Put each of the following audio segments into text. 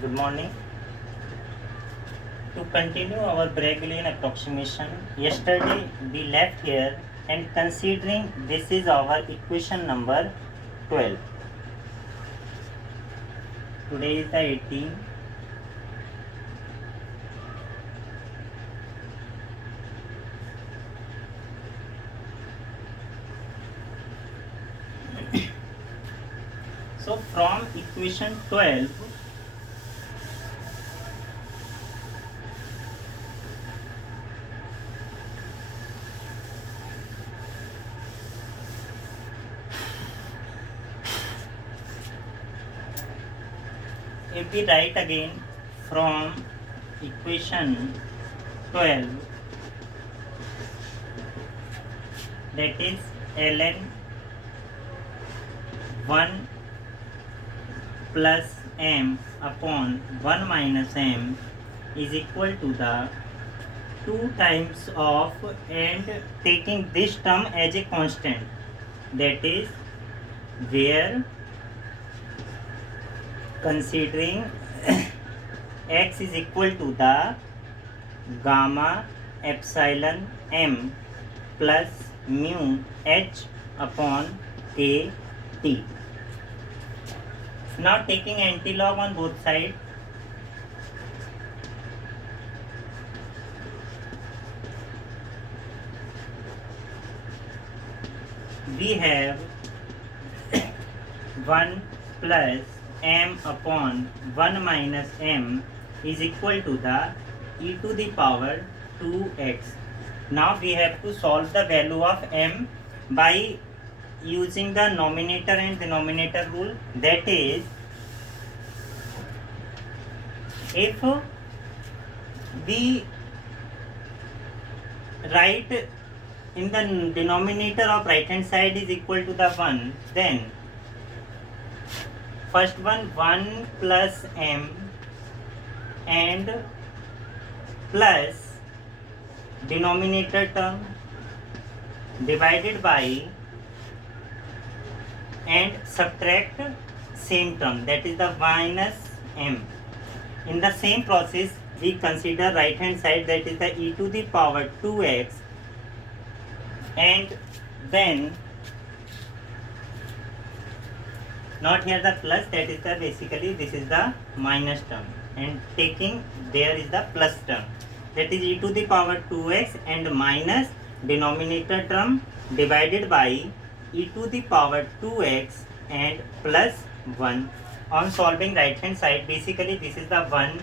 Good morning. To continue our Bragg-Willian approximation, yesterday we left here and considering this is our equation number 12. Today is the 18th. So from equation 12, if we write again from equation 12, that is ln 1 plus m upon 1 minus m is equal to the 2 times of and taking this term as a constant, that is where considering x is equal to the gamma epsilon m plus mu h upon k t. Now taking antilog on both sides, we have 1 plus m upon 1 minus m is equal to the e to the power 2x. Now we have to solve the value of m by using the numerator and denominator rule. That is, if we write in the denominator of right hand side is equal to the 1, then first one 1 plus m and plus denominator term divided by and subtract same term, that is the minus m. In the same process we consider right hand side, that is the e to the power 2x, and then not here the plus, that is the basically this is the minus term, and taking there is the plus term, that is e to the power 2x and minus denominator term divided by e to the power 2x and plus 1. On solving right hand side, basically this is the 1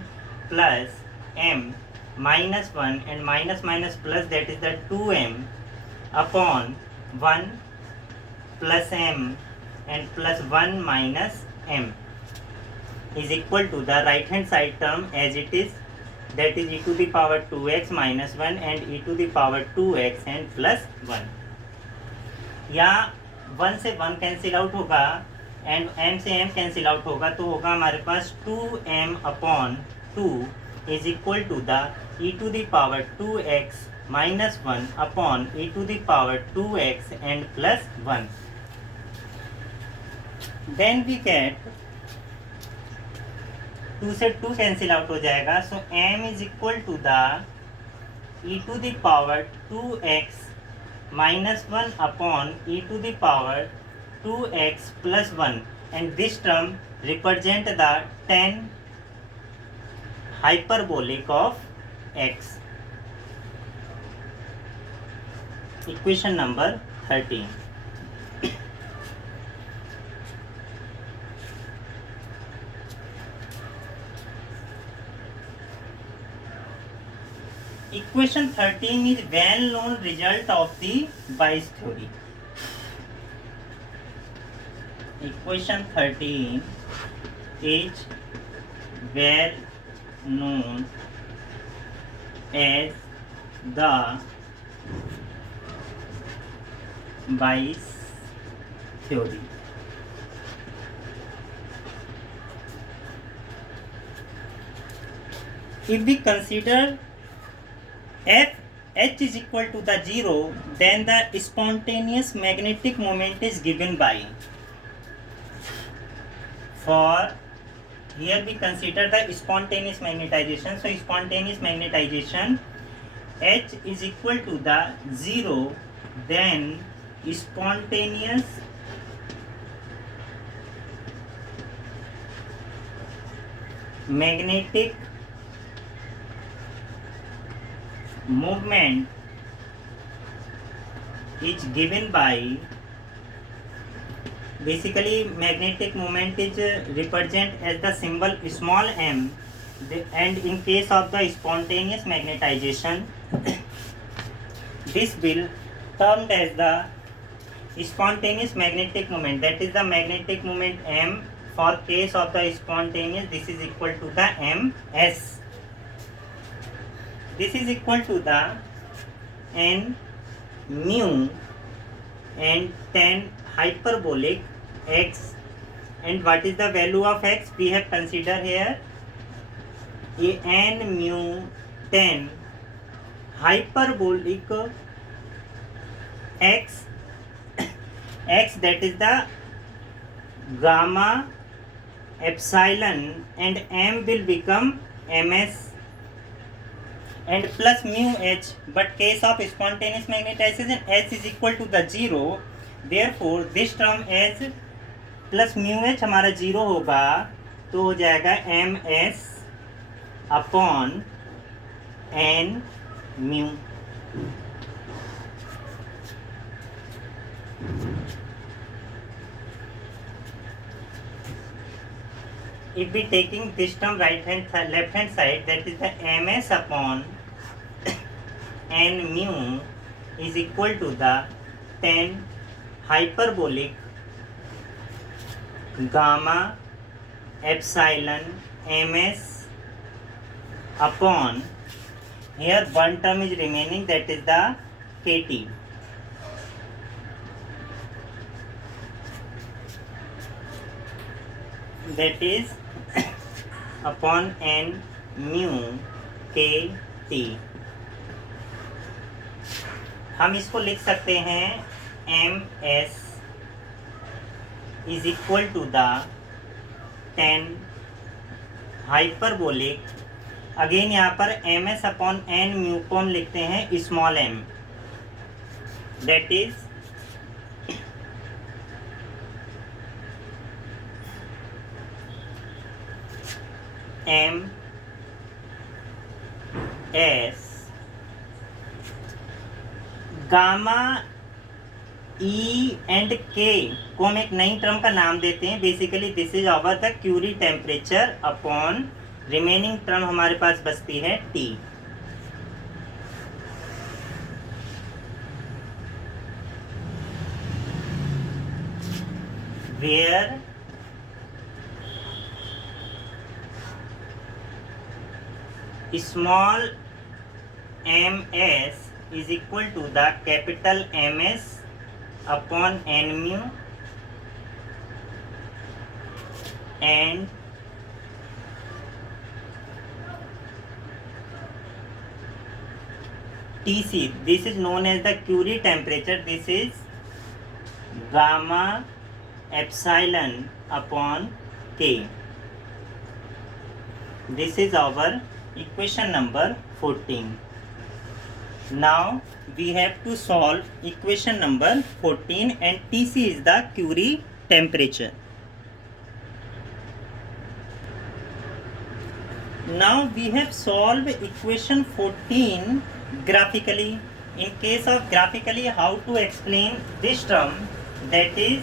plus m minus 1 and minus minus plus, that is the 2m upon 1 plus m and plus 1 minus m is equal to the right hand side term as it is, that is e to the power 2x minus 1 and e to the power 2x and plus 1. यहाँ 1 से 1 cancel out होगा and m से m cancel out होगा, तो होगा हमारे पास 2m upon 2 is equal to the e to the power 2x minus 1 upon e to the power 2x and plus 1. Then we get 2 से 2 कैंसिल आउट हो जाएगा, so m is equal to the e to the power 2x minus 1 upon e to the power 2x plus 1, and this term represent the tan hyperbolic of x. Equation number 13. Equation 13 is well-known result of the Bayes theory. Equation 13 is well known as the Bayes theory. If we consider f h is equal to the 0, then the spontaneous magnetic moment is given by, for here we consider the spontaneous magnetization. So spontaneous magnetization, H is equal to the 0, then spontaneous magnetic movement is given by, basically magnetic moment is represent as the symbol small m, and in case of the spontaneous magnetization this will termed as the spontaneous magnetic moment, that is the magnetic moment m. For case of the spontaneous, this is equal to the ms. This is equal to the n mu and tan hyperbolic x. And what is the value of x? We have considered here a n mu tan hyperbolic x, x that is the gamma epsilon, and m will become ms and plus mu h. But case of spontaneous magnetization, h is equal to the 0, therefore this term h plus mu h हमारा 0 होगा, तो हो जाएगा ms upon n mu. If we taking this term left hand side, that is the ms upon n mu is equal to the tan hyperbolic gamma epsilon ms upon, here one term is remaining, that is the kt. That is upon n mu k t. हम इसको लिख सकते हैं m s is equal to the tan hyperbolic, again यहाँ पर m s upon n mu को हम लिखते हैं small m, that is m s gamma e and k को हम एक नई टर्म का नाम देते हैं. Basically this is over the Curie temperature upon remaining term हमारे पास बचती है t. Where small ms is equal to the capital ms upon n mu and Tc. This is known as the Curie temperature. This is gamma epsilon upon k. This is our equation number 14. Now we have to solve equation number 14 and Tc is the Curie temperature. Now we have solved equation 14 graphically. In case of graphically, how to explain this term, that is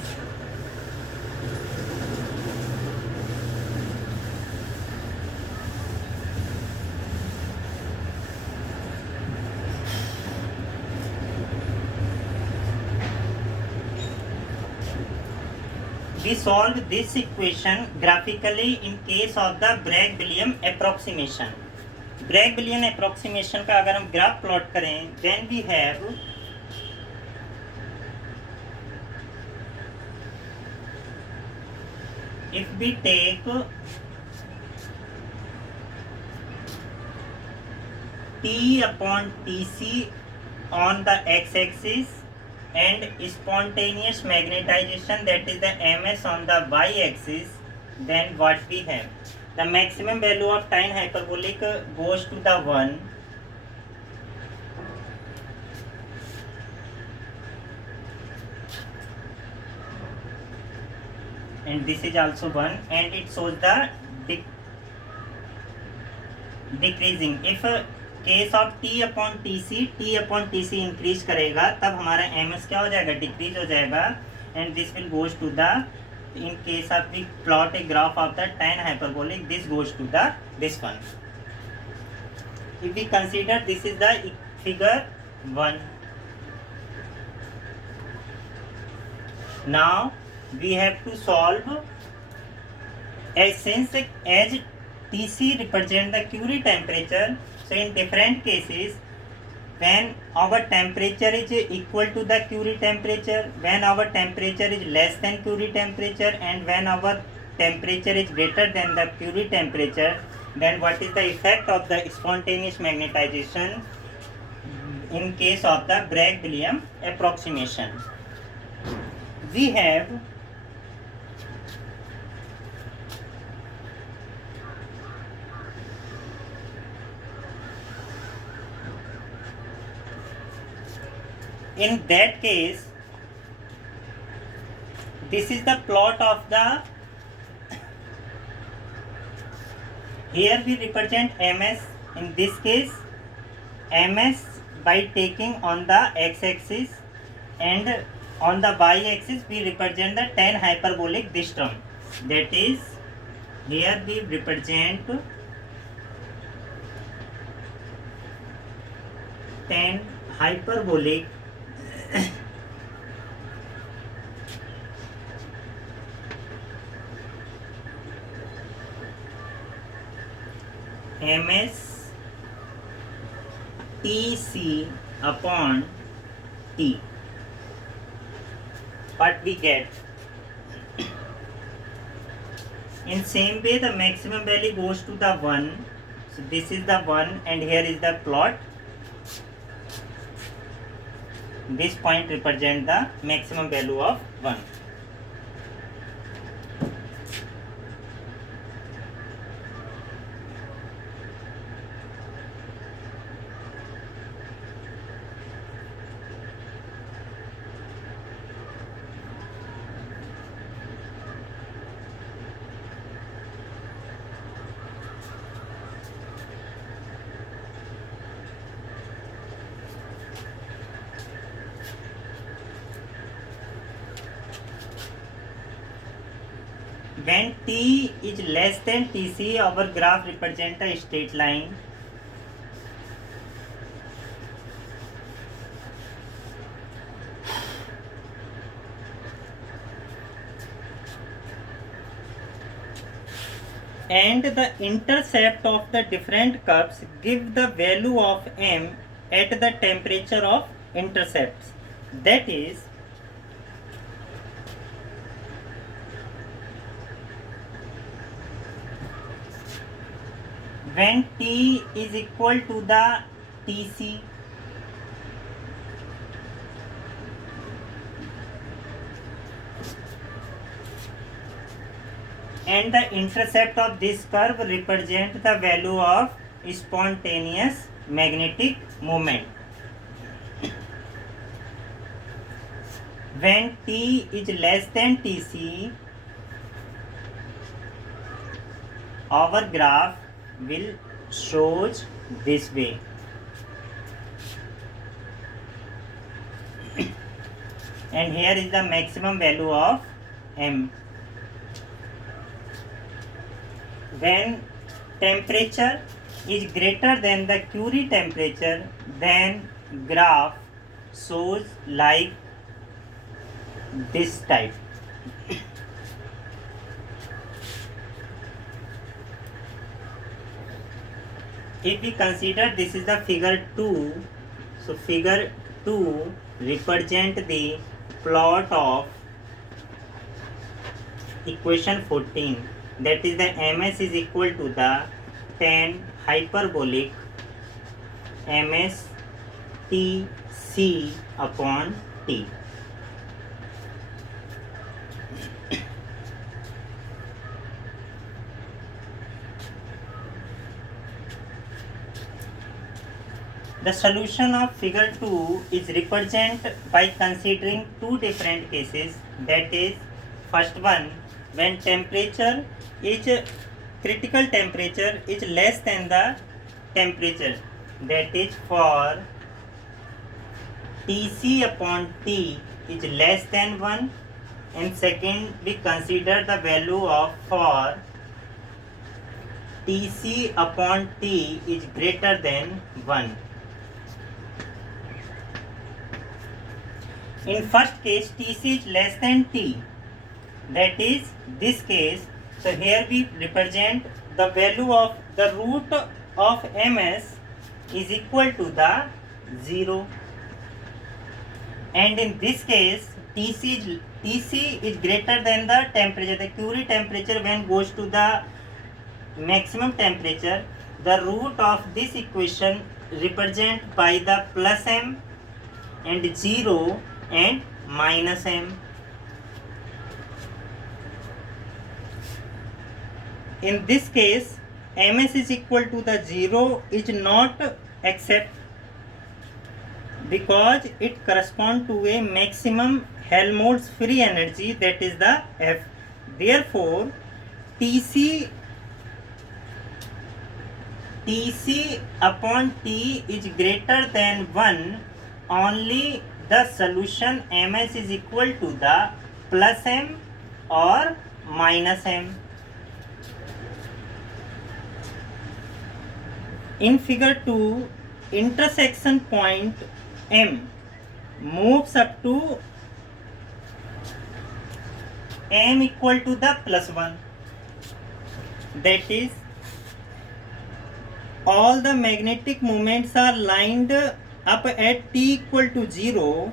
we solve this equation graphically in case of the Bragg-Williams approximation. Bragg-Williams approximation का अगर हम graph plot करें, then we have if we take T upon Tc on the x-axis and spontaneous magnetization, that is the ms on the y-axis, then what we have? the maximum value of tan hyperbolic goes to the 1, and this is also 1, and it shows the decreasing. If case of t upon tc increase करेगा तब हमारा ms क्या हो जाएगा, decrease हो जाएगा, and this will goes to the, in case of we plot a graph of the tan hyperbolic, this goes to the this one. If we consider this is the figure 1, now we have to solve, since as Tc represent the Curie temperature, so in different cases when our temperature is equal to the Curie temperature, when our temperature is less than Curie temperature, and when our temperature is greater than the Curie temperature, then what is the effect of the spontaneous magnetization in case of the Bragg-Williams approximation. We have in that case, this is the plot of the, here we represent ms, in this case ms by taking on the x-axis, and on the y-axis we represent the tan hyperbolic this term, that is here we represent tan hyperbolic ms tc upon t. What we get, in same way the maximum value goes to the 1, so this is the 1, and here is the plot, this point represent the maximum value of 1. When t is less than tc, our graph represent a straight line. And the intercept of the different curves give the value of m at the temperature of intercepts. That is, when t is equal to the tc, and the intercept of this curve represent the value of spontaneous magnetic moment. When t is less than tc, our graph will shows this way. And here is the maximum value of m. When temperature is greater than the Curie temperature, then graph shows like this type. If we consider this is the figure 2, so figure 2 represent the plot of equation 14, that is the ms is equal to the tan hyperbolic ms tc upon t. The solution of figure 2 is represented by considering two different cases. That is, first one, when temperature is critical temperature is less than the temperature, that is for Tc upon T is less than 1, and second we consider the value of for Tc upon T is greater than 1. In first case, Tc is less than T, that is this case. So here we represent the value of the root of Ms is equal to the 0. And in this case, Tc is greater than the temperature. The Curie temperature when goes to the maximum temperature, the root of this equation represented by the plus m and 0 and minus m. In this case, Ms is equal to the 0 is not accept because it corresponds to a maximum Helmholtz free energy, that is the F. Therefore, Tc upon T is greater than 1, only the solution Ms is equal to the plus m or minus m. In figure 2, intersection point M moves up to m equal to the plus 1. That is, all the magnetic moments are lined up at t equal to 0.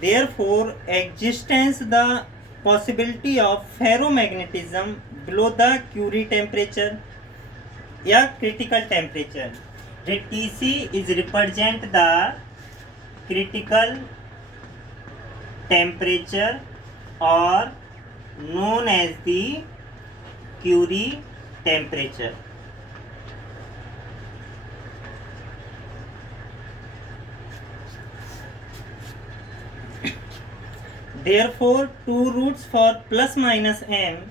Therefore, existence the possibility of ferromagnetism below the Curie temperature या critical temperature. The Tc is represent the critical temperature or known as the Curie temperature. Therefore, two roots for plus minus m.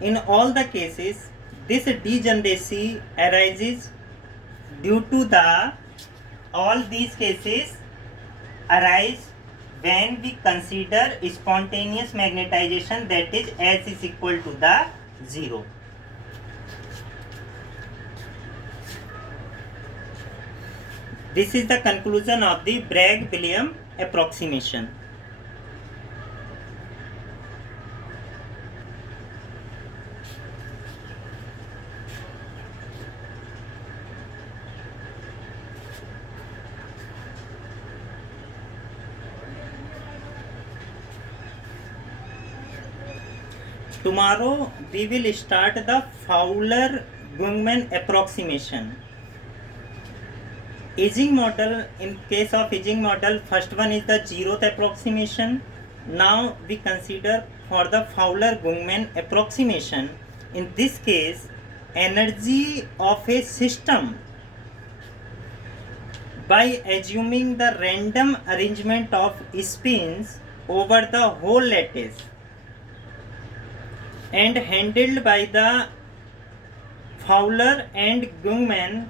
In all the cases, this degeneracy arises due to the all these cases arise when we consider spontaneous magnetization, that is S is equal to the 0. This is the conclusion of the Bragg-Williams approximation. Tomorrow we will start the Fowler-Gungman approximation. Ising model, in case of Ising model, first one is the zeroth approximation. Now we consider for the Fowler-Gungman approximation. In this case, energy of a system by assuming the random arrangement of spins over the whole lattice and handled by the Fowler and Gungman.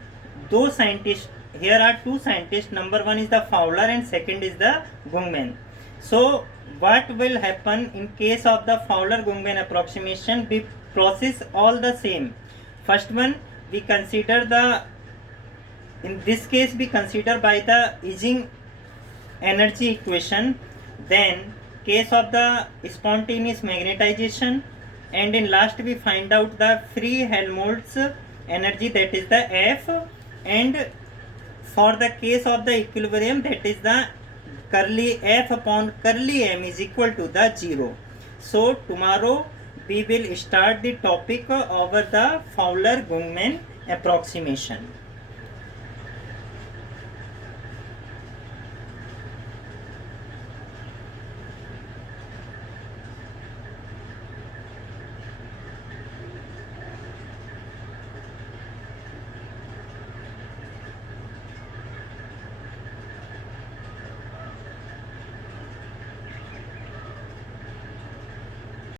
Those scientists, here are two scientists, number one is the Fowler and second is the Gungman. So what will happen in case of the Fowler-Gungman approximation? We process all the same. First one we consider the, in this case we consider by the Ising energy equation, then case of the spontaneous magnetization, and in last we find out the free Helmholtz energy, that is the F, and for the case of the equilibrium, that is the curly F upon curly M is equal to the 0. So tomorrow we will start the topic over the Fowler-Gungman approximation.